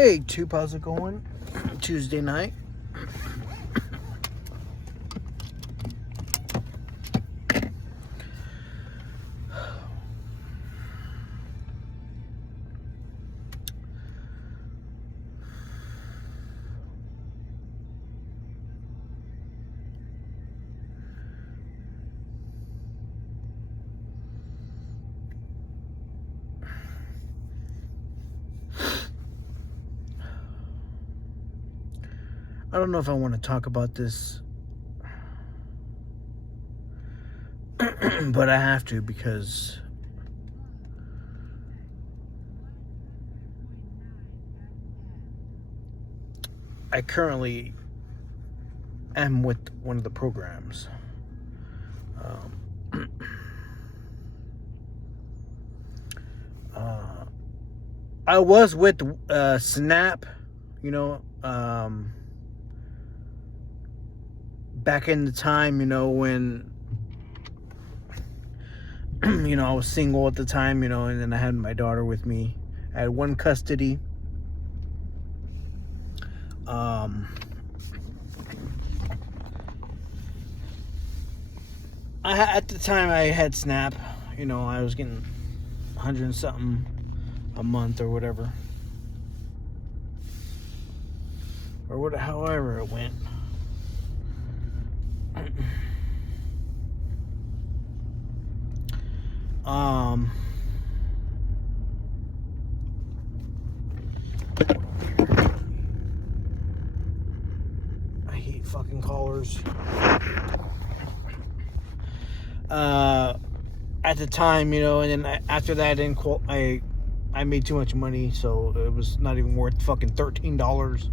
Hey, Tube, how's it going? Tuesday night. I don't know if I want to talk about this, but I have to because I currently am with one of the programs. I was with Snap, back in the time, when, I was single at the time, and then I had my daughter with me. I had one custody. At the time I had Snap, I was getting 100 and something a month or whatever. However it went. I hate fucking callers. At the time, and then after that, I made too much money, so it was not even worth fucking $13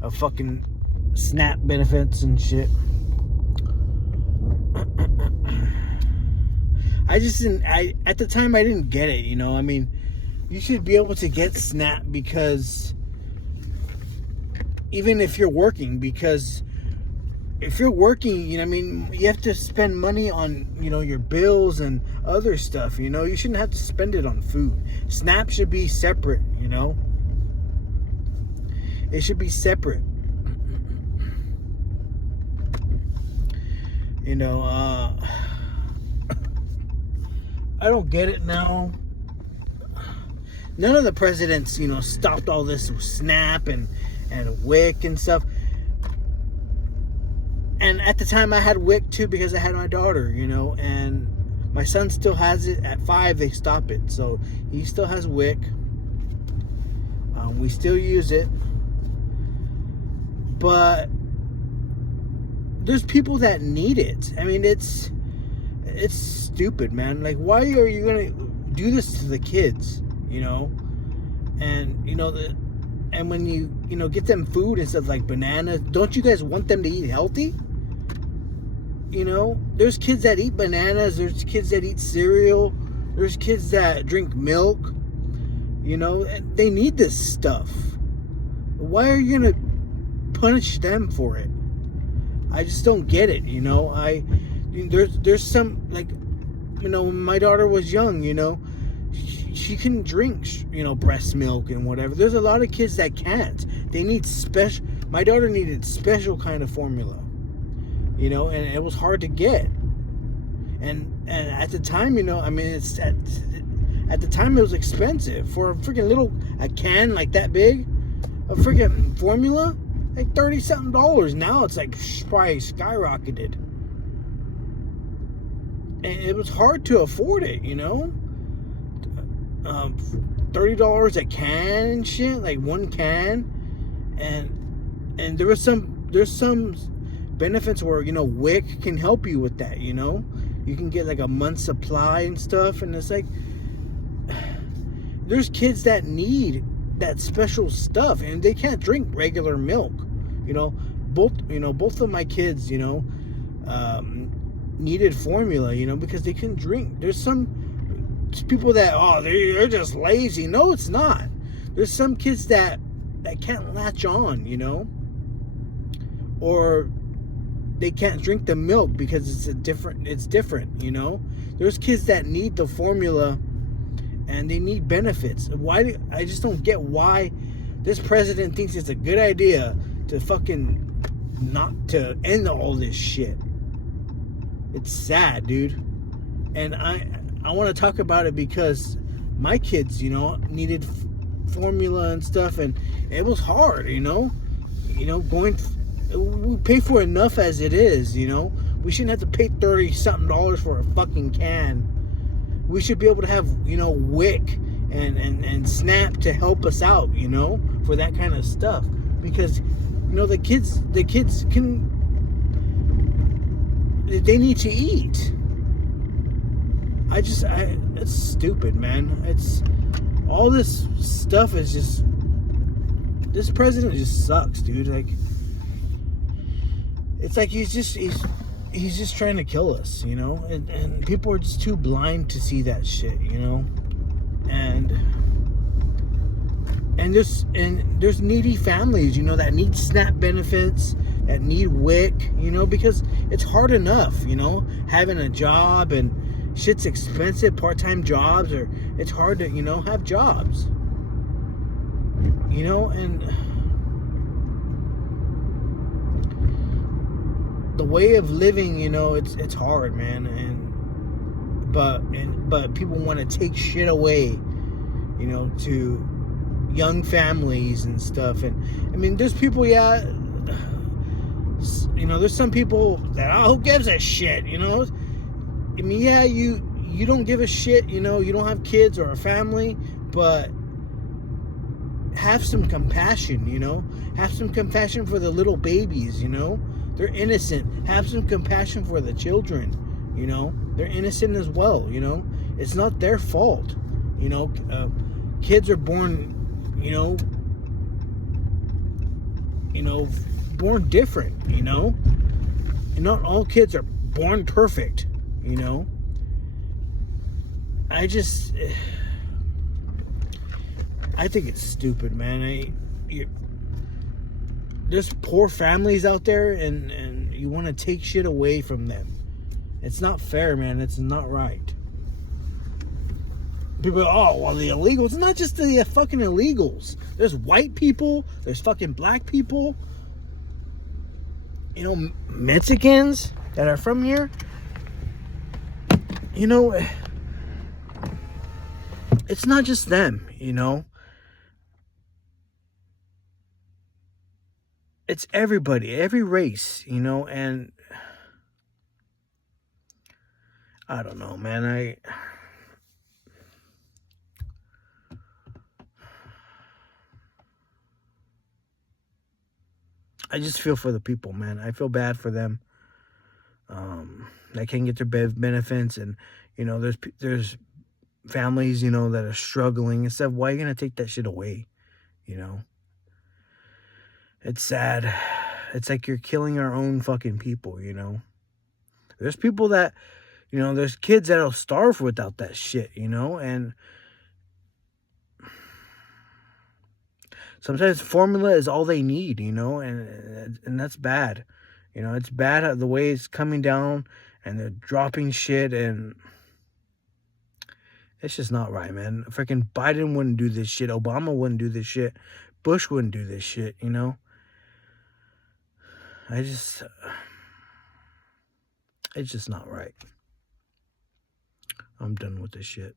of fucking Snap benefits and shit. At the time I didn't get it, you should be able to get Snap because even if you're working, because if you're working, you have to spend money on, your bills and other stuff, you shouldn't have to spend it on food. Snap should be separate, it should be separate. I don't get it now. None of the presidents, stopped all this with Snap and WIC and stuff. And at the time I had WIC too because I had my daughter, and my son still has it. At 5 they stop it, so he still has WIC. We still use it, but there's people that need it. It's stupid, man. Like, why are you gonna do this to the kids, and and when you get them food and stuff like bananas, don't you guys want them to eat healthy? There's kids that eat bananas, there's kids that eat cereal, there's kids that drink milk, and they need this stuff. Why are you gonna punish them for it? I just don't get it, there's some, like, when my daughter was young, she couldn't drink, breast milk and whatever. There's a lot of kids that can't. They need my daughter needed special kind of formula, and it was hard to get. And at the time, it's at the time it was expensive for a freaking a can like that big, a freaking formula, like $30-something. Now it's like probably skyrocketed. And it was hard to afford it, $30 a can and shit, like one can. And there's some benefits where, WIC can help you with that, you can get like a month's supply and stuff. And it's like, there's kids that need that special stuff and they can't drink regular milk. Both of my kids, needed formula, because they couldn't drink. There's some people that, they're just lazy. No, it's not. There's some kids that can't latch on, or they can't drink the milk because it's different. There's kids that need the formula and they need benefits. I just don't get why this president thinks it's a good idea to fucking not to end all this shit. It's sad, dude. And I want to talk about it because my kids, needed formula and stuff, and it was hard, going. We pay for enough as it is, We shouldn't have to pay $30-something for a fucking can. We should be able to have, WIC and SNAP to help us out, for that kind of stuff. Because, the kids can, they need to eat. It's stupid, man. It's, all this stuff is just, this president just sucks, dude. Like, it's like he's just trying to kill us, and people are just too blind to see that shit, and there's needy families, that need SNAP benefits, that need WIC, because it's hard enough, having a job, and shit's expensive, part-time jobs, or it's hard to, have jobs, and the way of living, it's hard, man, but people want to take shit away, to young families and stuff. And I mean, there's people, there's some people that, who gives a shit, I mean, you don't give a shit, you don't have kids or a family, but have some compassion, have some compassion for the little babies, they're innocent. Have some compassion for the children, they're innocent as well, it's not their fault, kids are born, born different, and not all kids are born perfect, I think it's stupid, man. There's poor families out there, and you want to take shit away from them. It's not fair, man. It's not right. People go, well, the illegals. It's not just the fucking illegals. There's white people. There's fucking black people. Mexicans that are from here. It's not just them, It's everybody, every race, and I don't know, man. I just feel for the people, man. I feel bad for them. They can't get their benefits, and there's families, that are struggling and stuff. Why are you gonna take that shit away? It's sad. It's like you're killing our own fucking people, There's people that, there's kids that'll starve without that shit, and sometimes formula is all they need, and that's bad. It's bad the way it's coming down, and they're dropping shit, and it's just not right, man. Freaking Biden wouldn't do this shit. Obama wouldn't do this shit. Bush wouldn't do this shit, it's just not right. I'm done with this shit.